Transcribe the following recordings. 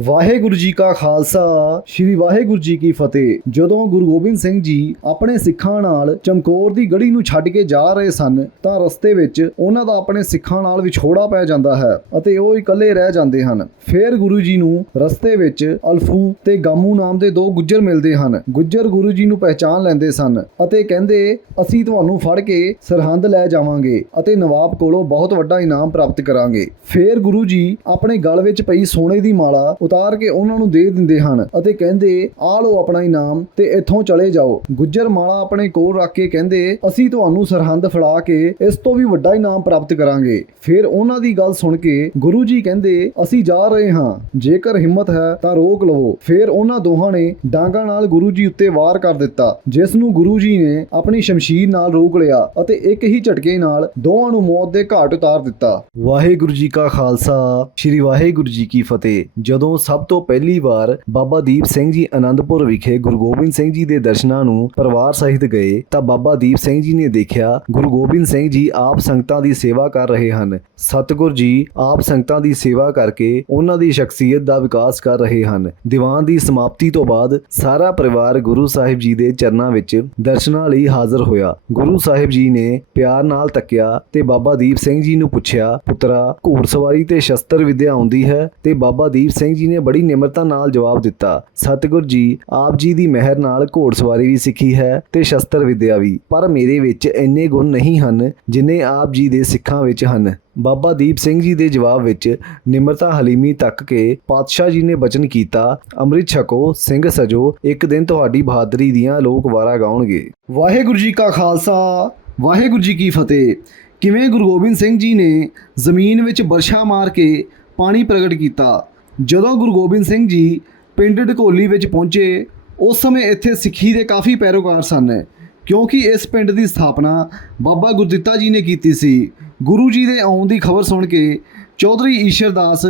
ਵਾਹਿਗੁਰੂ ਜੀ ਕਾ ਖਾਲਸਾ, ਸ੍ਰੀ ਵਾਹਿਗੁਰੂ ਜੀ ਕੀ ਫਤਿਹ। ਜਦੋਂ ਗੁਰੂ ਗੋਬਿੰਦ ਸਿੰਘ ਜੀ ਆਪਣੇ ਸਿੱਖਾਂ ਨਾਲ ਚਮਕੌਰ ਦੀ ਗੜੀ ਨੂੰ ਛੱਡ ਕੇ ਜਾ ਰਹੇ ਸਨ, ਤਾਂ ਰਸਤੇ ਵਿੱਚ ਉਹਨਾਂ ਦਾ ਆਪਣੇ ਸਿੱਖਾਂ ਨਾਲ ਵਿਛੋੜਾ ਪੈ ਜਾਂਦਾ ਹੈ ਅਤੇ ਉਹ ਇਕੱਲੇ ਰਹਿ ਜਾਂਦੇ ਹਨ। ਫਿਰ ਗੁਰੂ ਜੀ ਨੂੰ ਰਸਤੇ ਵਿੱਚ ਅਲਫੂ ਤੇ ਗਾਮੂ ਨਾਮ ਦੇ ਦੋ ਗੁੱਜਰ ਮਿਲਦੇ ਹਨ। ਗੁੱਜਰ ਗੁਰੂ ਜੀ ਨੂੰ ਪਹਿਚਾਨ ਲੈਂਦੇ ਸਨ ਅਤੇ ਕਹਿੰਦੇ, ਅਸੀਂ ਤੁਹਾਨੂੰ ਫੜ ਕੇ ਸਰਹੰਦ ਲੈ ਜਾਵਾਂਗੇ ਅਤੇ ਨਵਾਬ ਕੋਲੋਂ ਬਹੁਤ ਵੱਡਾ ਇਨਾਮ ਪ੍ਰਾਪਤ ਕਰਾਂਗੇ। ਫਿਰ ਗੁਰੂ ਜੀ ਆਪਣੇ ਗਲ ਵਿੱਚ ਪਈ ਸੋਨੇ ਦੀ ਮਾਲਾ ਉਤਾਰ ਕੇ ਉਹਨਾਂ ਨੂੰ ਦੇ ਦਿੰਦੇ ਹਨ ਅਤੇ ਕਹਿੰਦੇ ਆ ਲਓ ਆਪਣਾ ਇਨਾਮ ਤੇ ਇੱਥੋਂ ਚਲੇ ਜਾਓ। ਗੁੱਜਰ ਮਾਲਾ ਆਪਣੇ ਕੋਲ ਰੱਖ ਕੇ ਕਹਿੰਦੇ, ਅਸੀਂ ਤੁਹਾਨੂੰ ਸਰਹੰਦ ਫੜਾ ਕੇ ਇਸ ਤੋਂ ਵੀ ਵੱਡਾ ਇਨਾਮ ਪ੍ਰਾਪਤ ਕਰਾਂਗੇ। ਫਿਰ ਉਹਨਾਂ ਦੀ ਗੱਲ ਸੁਣ ਕੇ ਗੁਰੂ ਜੀ ਕਹਿੰਦੇ, ਅਸੀਂ ਜਾ ਰਹੇ ਹਾਂ। ਜੇਕਰ ਹਿੰਮਤ ਹੈ ਤਾਂ ਰੋਕ ਲਵੋ। ਫਿਰ ਉਹਨਾਂ ਦੋਹਾਂ ਨੇ ਡਾਂਗਾ ਨਾਲ ਗੁਰੂ ਜੀ ਉੱਤੇ ਵਾਰ ਕਰ ਦਿੱਤਾ, ਜਿਸ ਨੂੰ ਗੁਰੂ ਜੀ ਨੇ ਆਪਣੀ ਸ਼ਮਸ਼ੀਰ ਨਾਲ ਰੋਕ ਲਿਆ ਅਤੇ ਇੱਕ ਹੀ ਝਟਕੇ ਨਾਲ ਦੋਵਾਂ ਨੂੰ ਮੌਤ ਦੇ ਘਾਟ ਉਤਾਰ ਦਿੱਤਾ। ਵਾਹਿਗੁਰੂ ਜੀ ਕਾ ਖਾਲਸਾ, ਸ੍ਰੀ ਵਾਹਿਗੁਰੂ ਜੀ ਕੀ ਫਤਿਹ। ਜਦੋਂ ਸਭ ਤੋਂ ਪਹਿਲੀ ਵਾਰ ਬਾਬਾ ਦੀਪ ਸਿੰਘ ਜੀ ਆਨੰਦਪੁਰ ਵਿਖੇ ਗੁਰੂ ਗੋਬਿੰਦ ਸਿੰਘ ਜੀ ਦੇ ਦਰਸ਼ਨਾਂ ਨੂੰ ਪਰਿਵਾਰ ਸਹਿਤ ਗਏ, ਤਾਂ ਬਾਬਾ ਦੀਪ ਸਿੰਘ ਜੀ ਨੇ ਦੇਖਿਆ, ਗੁਰੂ ਗੋਬਿੰਦ ਸਿੰਘ ਜੀ ਆਪ ਸੰਗਤਾਂ ਦੀ ਸੇਵਾ ਕਰ ਰਹੇ ਹਨ। ਸਤਿਗੁਰ ਜੀ ਆਪ ਸੰਗਤਾਂ ਦੀ ਸੇਵਾ ਕਰਕੇ ਉਹਨਾਂ ਦੀ ਸ਼ਖਸੀਅਤ ਦਾ ਵਿਕਾਸ ਕਰ ਰਹੇ ਹਨ। ਦੀਵਾਨ ਦੀ ਸਮਾਪਤੀ ਤੋਂ ਬਾਅਦ ਸਾਰਾ ਪਰਿਵਾਰ ਗੁਰੂ ਸਾਹਿਬ ਜੀ ਦੇ ਚਰਨਾਂ ਵਿੱਚ ਦਰਸ਼ਨਾਂ ਲਈ ਹਾਜ਼ਰ ਹੋਇਆ। ਗੁਰੂ ਸਾਹਿਬ ਜੀ ਨੇ ਪਿਆਰ ਨਾਲ ਤੱਕਿਆ ਤੇ ਬਾਬਾ ਦੀਪ ਸਿੰਘ ਜੀ ਨੂੰ ਪੁੱਛਿਆ, ਪੁੱਤਰਾ, ਘੋੜਸਵਾਰੀ ਤੇ ਸ਼ਸਤਰ ਵਿਦਿਆ ਆਉਂਦੀ ਹੈ? ਤੇ ਬਾਬਾ ਦੀਪ ਸਿੰਘ ਜੀ ਨੇ ਬੜੀ ਨਿਮਰਤਾ ਨਾਲ ਜਵਾਬ ਦਿੱਤਾ। ਸਤਿਗੁਰ ਜੀ, ਆਪ ਜੀ ਦੀ ਮਿਹਰ ਨਾਲ ਘੋੜਸਵਾਰੀ ਵੀ ਸਿੱਖੀ ਹੈ ਤੇ ਸ਼ਸਤਰ ਵਿਦਿਆ ਵੀ। ਪਰ ਮੇਰੇ ਵਿੱਚ ਇੰਨੇ ਗੁਣ ਨਹੀਂ ਹਨ ਜਿੰਨੇ ਆਪ ਜੀ ਦੇ ਸਿੱਖਾਂ ਵਿੱਚ ਹਨ। ਬਾਬਾ ਦੀਪ ਸਿੰਘ ਜੀ ਦੇ ਜਵਾਬ ਵਿੱਚ ਨਿਮਰਤਾ ਹਲੀਮੀ ਤੱਕ ਕੇ ਪਾਤਸ਼ਾਹ ਜੀ ਨੇ ਬਚਨ ਕੀਤਾ, ਅੰਮ੍ਰਿਤ ਛਕੋ, ਸਿੰਘ ਸਜੋ, ਇੱਕ ਦਿਨ ਤੁਹਾਡੀ ਬਹਾਦਰੀ ਦੀਆਂ ਲੋਕ ਵਾਰਾ ਗਾਉਣਗੇ। ਵਾਹਿਗੁਰੂ ਜੀ ਕਾ ਖਾਲਸਾ, ਵਾਹਿਗੁਰੂ ਜੀ ਕੀ ਫਤਿਹ। ਕਿਵੇਂ ਗੁਰੂ ਗੋਬਿੰਦ ਸਿੰਘ ਜੀ ਨੇ ਜ਼ਮੀਨ ਵਿੱਚ ਵਰਸ਼ਾ ਮਾਰ ਕੇ ਪਾਣੀ ਪ੍ਰਗਟ ਕੀਤਾ ਜਦੋਂ ਗੁਰੂ ਗੋਬਿੰਦ ਸਿੰਘ ਜੀ ਪਿੰਡ ਢਕੋਲੀ ਵਿੱਚ ਪਹੁੰਚੇ, ਉਸ ਸਮੇਂ ਇੱਥੇ ਸਿੱਖੀ ਦੇ ਕਾਫੀ ਪੈਰੋਕਾਰ ਸਨ, ਕਿਉਂਕਿ ਇਸ ਪਿੰਡ ਦੀ ਸਥਾਪਨਾ ਬਾਬਾ ਗੁਰਦਿੱਤਾ ਜੀ ਨੇ ਕੀਤੀ ਸੀ। ਗੁਰੂ ਜੀ ਦੇ ਆਉਣ ਦੀ ਖਬਰ ਸੁਣ ਕੇ ਚੌਧਰੀ ਈਸ਼ਰਦਾਸ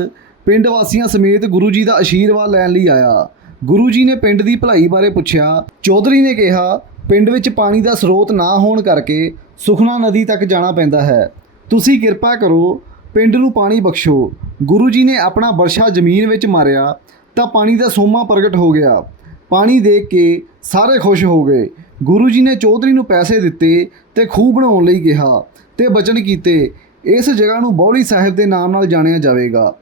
ਪਿੰਡ ਵਾਸੀਆਂ ਸਮੇਤ ਗੁਰੂ ਜੀ ਦਾ ਆਸ਼ੀਰਵਾਦ ਲੈਣ ਲਈ ਆਇਆ। ਗੁਰੂ ਜੀ ਨੇ ਪਿੰਡ ਦੀ ਭਲਾਈ ਬਾਰੇ ਪੁੱਛਿਆ। ਚੌਧਰੀ ਨੇ ਕਿਹਾ, ਪਿੰਡ ਵਿੱਚ ਪਾਣੀ ਦਾ ਸਰੋਤ ਨਾ ਹੋਣ ਕਰਕੇ ਸੁਖਨਾ ਨਦੀ ਤੱਕ ਜਾਣਾ ਪੈਂਦਾ ਹੈ। ਤੁਸੀਂ ਕਿਰਪਾ ਕਰੋ ਪਿੰਡ ਨੂੰ ਪਾਣੀ ਬਖਸ਼ੋ। ਗੁਰੂ ਜੀ ਨੇ ਆਪਣਾ ਵਰਸ਼ਾ ਜ਼ਮੀਨ ਵਿੱਚ ਮਾਰਿਆ, ਤਾਂ ਪਾਣੀ ਦਾ ਸੋਮਾ ਪ੍ਰਗਟ ਹੋ ਗਿਆ। ਪਾਣੀ ਦੇਖ ਕੇ ਸਾਰੇ ਖੁਸ਼ ਹੋ ਗਏ। ਗੁਰੂ ਜੀ ਨੇ ਚੌਧਰੀ ਨੂੰ ਪੈਸੇ ਦਿੱਤੇ ਤੇ ਖੂਹ ਬਣਾਉਣ ਲਈ ਕਿਹਾ ਤੇ ਬਚਨ ਕੀਤੇ। ਇਸ ਜਗ੍ਹਾ ਨੂੰ ਬੌਲੀ ਸਾਹਿਬ ਦੇ ਨਾਮ ਨਾਲ ਜਾਣਿਆ ਜਾਵੇਗਾ।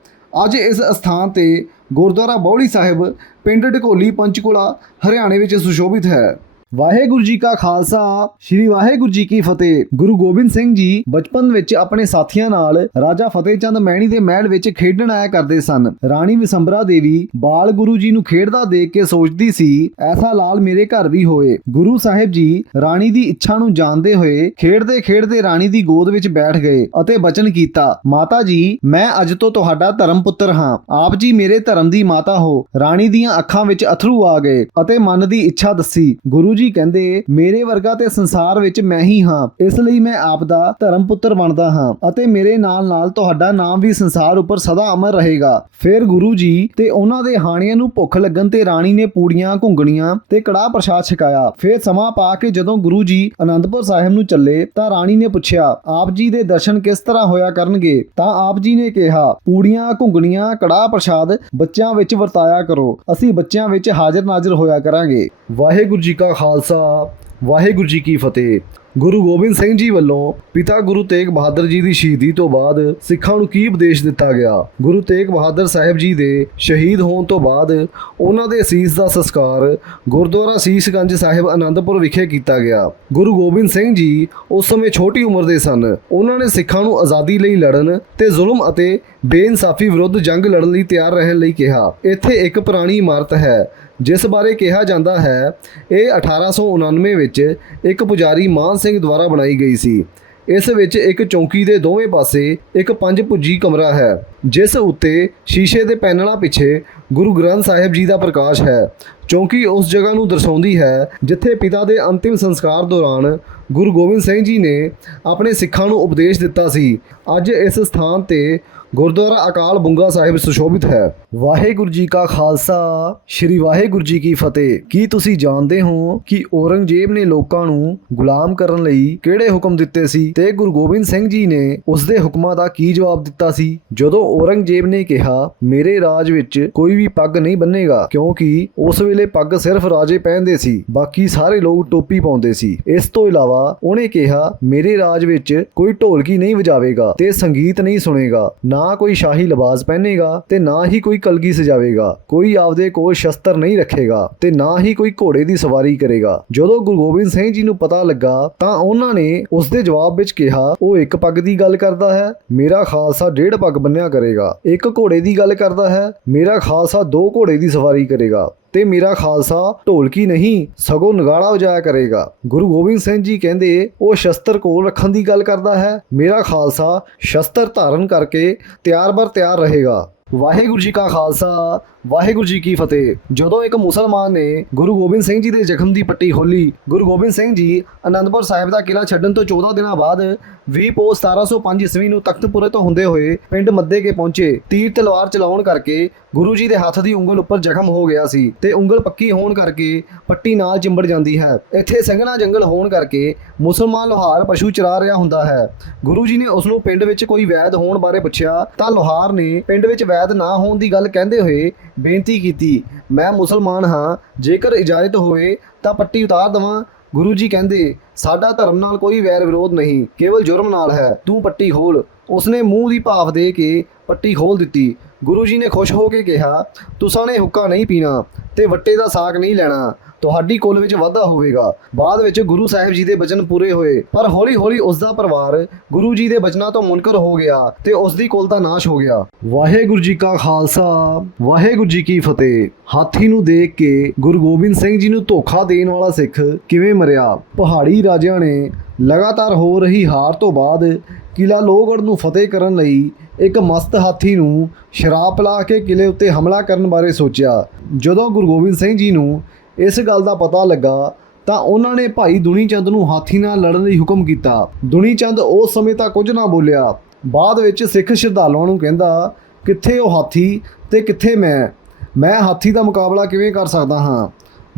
ਅੱਜ ਇਸ ਸਥਾਨ ਤੇ ਗੁਰਦੁਆਰਾ ਬੌਲੀ ਸਾਹਿਬ, ਪਿੰਡ ਢਕੋਲੀ ਪੰਚਕੁਲਾ, ਹਰਿਆਣੇ ਵਿੱਚ ਸੁਸ਼ੋਭਿਤ ਹੈ। ਵਾਹਿਗੁਰੂ ਜੀ ਕਾ ਖਾਲਸਾ। ਸ੍ਰੀ ਵਾਹਿਗੁਰੂ ਜੀ ਕੀ ਫਤਿਹ। ਗੁਰੂ ਗੋਬਿੰਦ ਸਿੰਘ ਜੀ ਬਚਪਨ ਵਿੱਚ ਆਪਣੇ ਸਾਥੀਆਂ ਨਾਲ ਰਾਜਾ ਫਤਿਹ ਚੰਦ ਮੈਣੀ ਦੇ ਮਹਿਲ ਵਿੱਚ ਖੇਡਣ ਆਇਆ ਕਰਦੇ ਸਨ। ਰਾਣੀ ਵਿਸੰਬਰਾ ਦੇਵੀ ਬਾਲ ਗੁਰੂ ਜੀ ਨੂੰ ਖੇਡਦਾ ਦੇਖ ਕੇ ਸੋਚਦੀ ਸੀ, ਐਸਾ ਲਾਲ ਮੇਰੇ ਘਰ ਵੀ ਹੋਏ। ਗੁਰੂ ਸਾਹਿਬ ਜੀ ਰਾਣੀ ਦੀ ਇੱਛਾ ਨੂੰ ਜਾਣਦੇ ਹੋਏ ਖੇਡਦੇ ਖੇਡਦੇ ਰਾਣੀ ਦੀ ਗੋਦ ਵਿੱਚ ਬੈਠ ਗਏ ਅਤੇ ਬਚਨ ਕੀਤਾ, ਮਾਤਾ ਜੀ, ਮੈਂ ਅੱਜ ਤੋਂ ਤੁਹਾਡਾ ਧਰਮ ਪੁੱਤਰ ਹਾਂ। ਆਪ ਜੀ ਮੇਰੇ ਧਰਮ ਦੀ ਮਾਤਾ ਹੋ। ਰਾਣੀ ਦੀਆਂ ਅੱਖਾਂ ਵਿੱਚ ਅਥਰੂ ਆ ਗਏ ਅਤੇ ਮਨ ਦੀ ਇੱਛਾ ਦੱਸੀ, ਗੁਰੂ ਜੀ ਕਹਿੰਦੇ, ਮੇਰੇ ਵਰਗਾ ਤੇ ਸੰਸਾਰ ਵਿੱਚ ਮੈਂ ਹੀ ਹਾਂ, ਇਸ ਲਈ ਮੈਂ ਆਪ ਦਾ ਧਰਮ ਪੁੱਤਰ ਬਣਦਾ ਹਾਂ ਅਤੇ ਮੇਰੇ ਨਾਲ ਨਾਲ ਤੁਹਾਡਾ ਨਾਮ ਵੀ ਸੰਸਾਰ ਉੱਪਰ ਸਦਾ ਅਮਰ ਰਹੇਗਾ। ਫਿਰ ਗੁਰੂ ਜੀ ਤੇ ਉਹਨਾਂ ਦੇ ਹਾਣੀਆਂ ਨੂੰ ਭੁੱਖ ਲੱਗਣ ਤੇ ਰਾਣੀ ਨੇ ਪੂੜੀਆਂ, ਘੁੰਗਣੀਆਂ ਤੇ ਕੜਾਹ ਪ੍ਰਸ਼ਾਦ ਛਕਾਇਆ। ਫਿਰ ਸਮਾਂ ਪਾ ਕੇ ਜਦੋਂ ਗੁਰੂ ਜੀ ਅਨੰਦਪੁਰ ਸਾਹਿਬ ਨੂੰ ਚੱਲੇ ਤਾਂ ਰਾਣੀ ਨੇ ਪੁੱਛਿਆ, ਆਪ ਜੀ ਦੇ ਦਰਸ਼ਨ ਕਿਸ ਤਰ੍ਹਾਂ ਹੋਇਆ ਕਰਨਗੇ? ਤਾਂ ਆਪ ਜੀ ਨੇ ਕਿਹਾ, ਪੂੜੀਆਂ, ਘੁੰਗਣੀਆਂ, ਕੜਾਹ ਪ੍ਰਸ਼ਾਦ ਬੱਚਿਆਂ ਵਿੱਚ ਵਰਤਾਇਆ ਕਰੋ, ਅਸੀਂ ਬੱਚਿਆਂ ਵਿੱਚ ਹਾਜ਼ਰ ਨਾਜ਼ਰ ਹੋਇਆ ਕਰਾਂਗੇ। ਵਾਹਿਗੁਰੂ ਜੀ ਕਾ ਖਾਲਸਾ ਖਾਲਸਾ। ਵਾਹਿਗੁਰੂ ਜੀ ਕੀ ਫਤਿਹ। ਗੁਰੂ ਗੋਬਿੰਦ ਸਿੰਘ ਜੀ ਵੱਲੋਂ ਪਿਤਾ ਗੁਰੂ ਤੇਗ ਬਹਾਦਰ ਜੀ ਦੀ ਸ਼ਹੀਦੀ ਤੋਂ ਬਾਅਦ ਸਿੱਖਾਂ ਨੂੰ ਕੀ ਉਪਦੇਸ਼ ਦਿੱਤਾ ਗਿਆ? ਗੁਰੂ ਤੇਗ ਬਹਾਦਰ ਸਾਹਿਬ ਜੀ ਦੇ ਸ਼ਹੀਦ ਹੋਣ ਤੋਂ ਬਾਅਦ ਉਹਨਾਂ ਦੇ ਅਸੀਸ ਦਾ ਸੰਸਕਾਰ ਗੁਰਦੁਆਰਾ ਸੀਸਗੰਜ ਸਾਹਿਬ ਆਨੰਦਪੁਰ ਵਿਖੇ ਕੀਤਾ ਗਿਆ। ਗੁਰੂ ਗੋਬਿੰਦ ਸਿੰਘ ਜੀ ਉਸ ਸਮੇਂ ਛੋਟੀ ਉਮਰ ਦੇ ਸਨ। ਉਹਨਾਂ ਨੇ ਸਿੱਖਾਂ ਨੂੰ ਆਜ਼ਾਦੀ ਲਈ ਲੜਨ ਤੇ ਜ਼ੁਲਮ ਅਤੇ ਬੇਇਨਸਾਫੀ ਵਿਰੁੱਧ ਜੰਗ ਲੜਨ ਲਈ ਤਿਆਰ ਰਹਿਣ ਲਈ ਕਿਹਾ। ਇੱਥੇ ਇੱਕ ਪੁਰਾਣੀ ਇਮਾਰਤ ਹੈ ਜਿਸ ਬਾਰੇ ਕਿਹਾ ਜਾਂਦਾ ਹੈ, ਇਹ 1899 ਵਿੱਚ ਇੱਕ ਪੁਜਾਰੀ ਮਾਨ ਸਿੰਘ ਦੁਆਰਾ ਬਣਾਈ ਗਈ ਸੀ। ਇਸ ਵਿੱਚ ਇੱਕ ਚੌਂਕੀ ਦੇ ਦੋਵੇਂ ਪਾਸੇ ਇੱਕ ਪੰਜ ਪੁੱਜੀ ਕਮਰਾ ਹੈ, ਜਿਸ ਉੱਤੇ ਸ਼ੀਸ਼ੇ ਦੇ ਪੈਨਲਾਂ ਪਿੱਛੇ ਗੁਰੂ ਗ੍ਰੰਥ ਸਾਹਿਬ ਜੀ ਦਾ ਪ੍ਰਕਾਸ਼ ਹੈ। ਚੌਂਕੀ ਉਸ ਜਗ੍ਹਾ ਨੂੰ ਦਰਸਾਉਂਦੀ ਹੈ, ਜਿੱਥੇ ਪਿਤਾ ਦੇ ਅੰਤਿਮ ਸੰਸਕਾਰ ਦੌਰਾਨ ਗੁਰੂ ਗੋਬਿੰਦ ਸਿੰਘ ਜੀ ਨੇ ਆਪਣੇ ਸਿੱਖਾਂ ਨੂੰ ਉਪਦੇਸ਼ ਦਿੱਤਾ ਸੀ। ਅੱਜ ਇਸ ਸਥਾਨ ਤੇ ਗੁਰਦੁਆਰਾ ਅਕਾਲ ਬੁੰਗਾ ਸਾਹਿਬ ਸੁਸ਼ੋਭਿਤ ਹੈ। ਵਾਹਿਗੁਰੂ ਜੀ ਕਾ ਖਾਲਸਾ, ਸ੍ਰੀ ਵਾਹਿਗੁਰੂ ਜੀ ਕੀ ਫਤਿਹ। ਕੀ ਤੁਸੀਂ ਜਾਣਦੇ ਹੋ ਕਿ ਔਰੰਗਜ਼ੇਬ ਨੇ ਲੋਕਾਂ ਨੂੰ ਗੁਲਾਮ ਕਰਨ ਲਈ ਕਿਹੜੇ ਹੁਕਮ ਦਿੱਤੇ ਸੀ? ਤੇ ਗੁਰੂ ਗੋਬਿੰਦ ਸਿੰਘ ਜੀ ਨੇ ਉਸ ਦੇ ਹੁਕਮਾਂ ਦਾ ਕੀ ਜਵਾਬ ਦਿੱਤਾ ਸੀ? ਜਦੋਂ ਔਰੰਗਜ਼ੇਬ ਨੇ ਕਿਹਾ, ਮੇਰੇ ਰਾਜ ਵਿੱਚ ਕੋਈ ਵੀ ਪੱਗ ਨਹੀਂ ਬੰਨੇਗਾ ਕਿਉਂਕਿ ਉਸ ਵੇਲੇ ਪੱਗ ਸਿਰਫ ਰਾਜੇ ਪਹਿਨਦੇ ਸੀ, ਬਾਕੀ ਸਾਰੇ ਲੋਕ ਟੋਪੀ ਪਾਉਂਦੇ ਸੀ। ਇਸ ਤੋਂ ਇਲਾਵਾ ਉਹਨੇ ਕਿਹਾ, ਮੇਰੇ ਰਾਜ ਵਿੱਚ ਕੋਈ ਢੋਲਕੀ ਨਹੀਂ ਵਜਾਵੇਗਾ ਤੇ ਸੰਗੀਤ ਨਹੀਂ ਸੁਣੇਗਾ, ਨਾ ਨਾ ਕੋਈ ਸ਼ਾਹੀ ਲਿਬਾਸ ਪਹਿਨੇਗਾ ਤੇ ਨਾ ਹੀ ਕੋਈ ਕਲਗੀ ਸਜਾਵੇਗਾ। ਕੋਈ ਆਪਦੇ ਕੋਲ ਸ਼ਸਤਰ ਨਹੀਂ ਰੱਖੇਗਾ ਤੇ ਨਾ ਹੀ ਕੋਈ ਘੋੜੇ ਦੀ ਸਵਾਰੀ ਕਰੇਗਾ। ਜਦੋਂ ਗੁਰੂ ਗੋਬਿੰਦ ਸਿੰਘ ਜੀ ਨੂੰ ਪਤਾ ਲੱਗਾ ਤਾਂ ਉਹਨਾਂ ਨੇ ਉਸ ਦੇ ਜਵਾਬ ਵਿੱਚ ਕਿਹਾ, ਉਹ ਇੱਕ ਪੱਗ ਦੀ ਗੱਲ ਕਰਦਾ ਹੈ, ਮੇਰਾ ਖਾਲਸਾ ਡੇਢ ਪੱਗ ਬੰਨਿਆ ਕਰੇਗਾ। ਇੱਕ ਘੋੜੇ ਦੀ ਗੱਲ ਕਰਦਾ ਹੈ, ਮੇਰਾ ਖਾਲਸਾ ਦੋ ਘੋੜੇ ਦੀ ਸਵਾਰੀ ਕਰੇਗਾ। ਤੇ ਮੇਰਾ ਖਾਲਸਾ ਢੋਲਕੀ ਨਹੀਂ, ਸਗੋਂ ਨਗਾੜਾ ਵਜਾਇਆ ਕਰੇਗਾ। ਗੁਰੂ ਗੋਬਿੰਦ ਸਿੰਘ ਜੀ ਕਹਿੰਦੇ, ਉਹ ਸ਼ਸਤਰ ਕੋਲ ਰੱਖਣ ਦੀ ਗੱਲ ਕਰਦਾ ਹੈ। ਮੇਰਾ ਖਾਲਸਾ ਸ਼ਸਤਰ ਧਾਰਨ ਕਰਕੇ ਤਿਆਰ ਬਰ ਤਿਆਰ ਰਹੇਗਾ। ਵਾਹਿਗੁਰੂ ਜੀ ਕਾ ਖਾਲਸਾ, ਵਾਹਿਗੁਰੂ ਜੀ ਕੀ ਫਤਿਹ। ਜਦੋਂ ਇੱਕ ਮੁਸਲਮਾਨ ਨੇ ਗੁਰੂ ਗੋਬਿੰਦ ਸਿੰਘ ਜੀ ਦੇ ਜ਼ਖਮ ਦੀ ਪੱਟੀ ਖੋਲੀ ਗੁਰੂ ਗੋਬਿੰਦ ਸਿੰਘ ਜੀ ਅਨੰਦਪੁਰ ਸਾਹਿਬ ਦਾ ਕਿਲਾ ਛੱਡਣ ਤੋਂ 14 ਦਿਨਾਂ ਬਾਅਦ 20 ਪੋ 1705 ਈਸਵੀ ਨੂੰ ਤਖਤਪੁਰੇ ਤੋਂ ਹੁੰਦੇ ਹੋਏ ਪਿੰਡ ਮੱਦੇ ਕੇ ਪਹੁੰਚੇ। ਤੀਰ ਤਲਵਾਰ ਚਲਾਉਣ ਕਰਕੇ ਗੁਰੂ ਜੀ ਦੇ ਹੱਥ ਦੀ ਉਂਗਲ ਉੱਪਰ ਜ਼ਖਮ ਹੋ ਗਿਆ ਸੀ ਤੇ ਉਂਗਲ ਪੱਕੀ ਹੋਣ ਕਰਕੇ ਪੱਟੀ ਨਾਲ ਚਿੰਬੜ ਜਾਂਦੀ ਹੈ। ਇੱਥੇ ਸੰਘਣਾ ਜੰਗਲ ਹੋਣ ਕਰਕੇ ਮੁਸਲਮਾਨ ਲੋਹਾਰ ਪਸ਼ੂ ਚਰਾ ਰਿਹਾ ਹੁੰਦਾ ਹੈ। ਗੁਰੂ ਜੀ ਨੇ ਉਸ ਨੂੰ ਪਿੰਡ ਵਿੱਚ ਕੋਈ ਵੈਦ ਹੋਣ ਬਾਰੇ ਪੁੱਛਿਆ ਤਾਂ ਲੋਹਾਰ ਨੇ ਪਿੰਡ ਵਿੱਚ ਵੈਦ ਨਾ ਹੋਣ ਦੀ ਗੱਲ ਕਹਿੰਦੇ ਹੋਏ ਬੇਨਤੀ ਕੀਤੀ। ਮੈਂ ਮੁਸਲਮਾਨ ਹਾਂ, ਜੇਕਰ ਇਜਾਜ਼ਤ ਹੋਵੇ ਤਾਂ ਪੱਟੀ ਉਤਾਰ ਦਵਾਂ। ਗੁਰੂ ਜੀ ਕਹਿੰਦੇ, ਸਾਡਾ ਧਰਮ ਨਾਲ ਕੋਈ ਵੈਰ ਵਿਰੋਧ ਨਹੀਂ, ਕੇਵਲ ਜੁਰਮ ਨਾਲ ਹੈ। ਤੂੰ ਪੱਟੀ ਖੋਲ। ਉਸਨੇ ਮੂੰਹ ਦੀ ਭਾਫ ਦੇ ਕੇ ਪੱਟੀ ਖੋਲ ਦਿੱਤੀ। ਗੁਰੂ ਜੀ ਨੇ ਖੁਸ਼ ਹੋ ਕੇ ਕਿਹਾ, ਤੁਸਾਂ ਨੇ ਹੁੱਕਾ ਨਹੀਂ ਪੀਣਾ ਤੇ ਵੱਟੇ ਦਾ ਸਾਗ ਨਹੀਂ ਲੈਣਾ। ਤੁਹਾਡੀ ਕੁੱਲ ਵਿੱਚ ਵਾਧਾ ਹੋਵੇਗਾ। ਬਾਅਦ ਵਿੱਚ ਗੁਰੂ ਸਾਹਿਬ ਜੀ ਦੇ ਬਚਨ ਪੂਰੇ ਹੋਏ। ਪਰ ਹੌਲੀ-ਹੌਲੀ ਉਸ ਦਾ ਪਰਿਵਾਰ ਗੁਰੂ ਜੀ ਦੇ ਬਚਨਾਂ ਤੋਂ ਮੁਨਕਰ ਹੋ ਗਿਆ ਤੇ ਉਸ ਦੀ ਕੁੱਲ ਦਾ ਨਾਸ਼ ਹੋ ਗਿਆ। ਵਾਹਿਗੁਰੂ ਜੀ ਕਾ ਖਾਲਸਾ, ਵਾਹਿਗੁਰੂ ਜੀ ਕੀ ਫਤਿਹ। ਹਾਥੀ ਨੂੰ ਦੇਖ ਕੇ ਗੁਰੂ ਗੋਬਿੰਦ ਸਿੰਘ ਜੀ ਨੂੰ ਧੋਖਾ ਦੇਣ ਵਾਲਾ ਸਿੱਖ ਕਿਵੇਂ ਮਰਿਆ? ਪਹਾੜੀ ਰਾਜਿਆਂ ਨੇ ਲਗਾਤਾਰ ਹੋ ਰਹੀ ਹਾਰ ਤੋਂ ਬਾਅਦ ਕਿਲਾ ਲੋਹਗੜ੍ਹ ਨੂੰ ਫਤਿਹ ਕਰਨ ਲਈ ਇੱਕ ਮਸਤ ਹਾਥੀ ਨੂੰ ਸ਼ਰਾਬ ਪਿਲਾ ਕੇ ਕਿਲੇ ਉੱਤੇ ਹਮਲਾ ਕਰਨ ਬਾਰੇ ਸੋਚਿਆ। ਜਦੋਂ ਗੁਰੂ ਗੋਬਿੰਦ ਸਿੰਘ ਜੀ ਨੂੰ ਇਸ ਗੱਲ ਦਾ ਪਤਾ ਲੱਗਾ ਤਾਂ ਉਹਨਾਂ ਨੇ ਭਾਈ ਦੁਨੀ ਚੰਦ ਨੂੰ ਹਾਥੀ ਨਾਲ ਲੜਨ ਲਈ ਹੁਕਮ ਕੀਤਾ। ਦੁਨੀ ਚੰਦ ਉਸ ਸਮੇਂ ਤਾਂ ਕੁਝ ਨਾ ਬੋਲਿਆ। ਬਾਅਦ ਵਿੱਚ ਸਿੱਖ ਸ਼ਰਧਾਲੂਆਂ ਨੂੰ ਕਹਿੰਦਾ, ਕਿੱਥੇ ਉਹ ਹਾਥੀ ਤੇ ਕਿੱਥੇ ਮੈਂ? ਮੈਂ ਹਾਥੀ ਦਾ ਮੁਕਾਬਲਾ ਕਿਵੇਂ ਕਰ ਸਕਦਾ ਹਾਂ?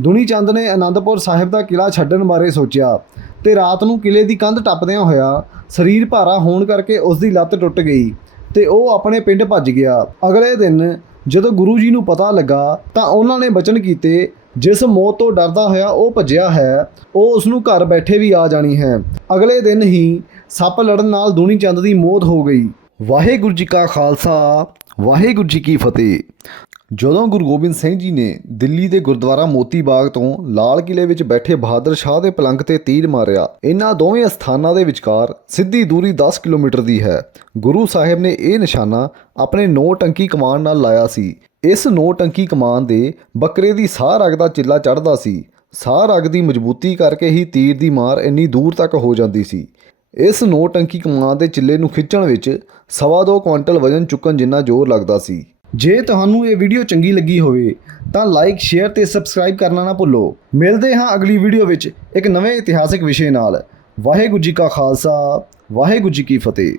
ਦੁਨੀ ਚੰਦ ਨੇ ਆਨੰਦਪੁਰ ਸਾਹਿਬ ਦਾ ਕਿਲਾ ਛੱਡਣ ਬਾਰੇ ਸੋਚਿਆ ਤੇ ਰਾਤ ਨੂੰ ਕਿਲੇ ਦੀ ਕੰਧ ਟੱਪਦਿਆਂ ਹੋਇਆ ਸਰੀਰ ਭਾਰਾ ਹੋਣ ਕਰਕੇ ਉਸ ਦੀ ਲੱਤ ਟੁੱਟ ਗਈ ਤੇ ਉਹ ਆਪਣੇ ਪਿੰਡ ਭੱਜ ਗਿਆ। ਅਗਲੇ ਦਿਨ ਜਦੋਂ ਗੁਰੂ ਜੀ ਨੂੰ ਪਤਾ ਲੱਗਾ ਤਾਂ ਉਹਨਾਂ ਨੇ ਬਚਨ ਕੀਤੇ ਜਿਸ ਮੌਤ ਤੋਂ ਡਰਦਾ ਹੋਇਆ ਉਹ ਭੱਜਿਆ ਹੈ, ਉਹ ਉਸ ਨੂੰ ਘਰ ਬੈਠੇ ਵੀ ਆ ਜਾਣੀ ਹੈ। ਅਗਲੇ ਦਿਨ ਹੀ ਸੱਪ ਲੜਨ ਨਾਲ ਦੂਣੀ ਚੰਦ ਦੀ ਮੌਤ ਹੋ ਗਈ। ਵਾਹਿਗੁਰੂ ਜੀ ਕਾ ਖਾਲਸਾ, ਵਾਹਿਗੁਰੂ ਜੀ ਕੀ ਫਤਿਹ। ਜਦੋਂ ਗੁਰੂ ਗੋਬਿੰਦ ਸਿੰਘ ਜੀ ਨੇ ਦਿੱਲੀ ਦੇ ਗੁਰਦੁਆਰਾ ਮੋਤੀ ਬਾਗ ਤੋਂ ਲਾਲ ਕਿਲੇ ਵਿੱਚ ਬੈਠੇ ਬਹਾਦਰ ਸ਼ਾਹ ਦੇ ਪਲੰਗ ਤੇ ਤੀਰ ਮਾਰਿਆ ਇਹਨਾਂ ਦੋਵੇਂ ਸਥਾਨਾਂ ਦੇ ਵਿਚਕਾਰ ਸਿੱਧੀ ਦੂਰੀ 10 ਕਿਲੋਮੀਟਰ ਦੀ ਹੈ। ਗੁਰੂ ਸਾਹਿਬ ਨੇ ਇਹ ਨਿਸ਼ਾਨਾ ਆਪਣੇ ਨੌ ਟੰਕੀ ਕਮਾਨ ਨਾਲ ਲਾਇਆ ਸੀ। ਇਸ ਨੋ ਟੰਕੀ ਕਮਾਨ ਦੇ ਬੱਕਰੇ ਦੀ ਸਾਹ ਰਗ ਦਾ ਚਿੱਲਾ ਚੜਦਾ ਸੀ। ਸਾਹ ਰਗ ਦੀ ਮਜ਼ਬੂਤੀ ਕਰਕੇ ਹੀ ਤੀਰ ਦੀ ਮਾਰ ਇੰਨੀ ਦੂਰ ਤੱਕ ਹੋ ਜਾਂਦੀ ਸੀ। ਇਸ ਨੋਟੰਕੀ ਕਮਾਨ ਦੇ ਚਿੱਲੇ ਨੂੰ ਖਿੱਚਣ ਵਿੱਚ ਸਵਾ ਦੋ ਕੁਇੰਟਲ ਵਜ਼ਨ ਚੁੱਕਣ ਜਿੰਨਾ ਜ਼ੋਰ ਲੱਗਦਾ ਸੀ। ਜੇ ਤੁਹਾਨੂੰ ਇਹ ਵੀਡੀਓ ਚੰਗੀ ਲੱਗੀ ਹੋਵੇ, ਤਾਂ ਲਾਈਕ ਸ਼ੇਅਰ ਤੇ ਸਬਸਕ੍ਰਾਈਬ ਕਰਨਾ ਨਾ ਭੁੱਲੋ। ਮਿਲਦੇ ਹਾਂ ਅਗਲੀ ਵੀਡੀਓ ਵਿੱਚ ਇੱਕ ਨਵੇਂ ਇਤਿਹਾਸਿਕ ਵਿਸ਼ੇ ਨਾਲ। ਵਾਹਿਗੁਰੂ ਜੀ ਕਾ ਖਾਲਸਾ, ਵਾਹਿਗੁਰੂ ਜੀ ਕੀ ਫਤਿਹ।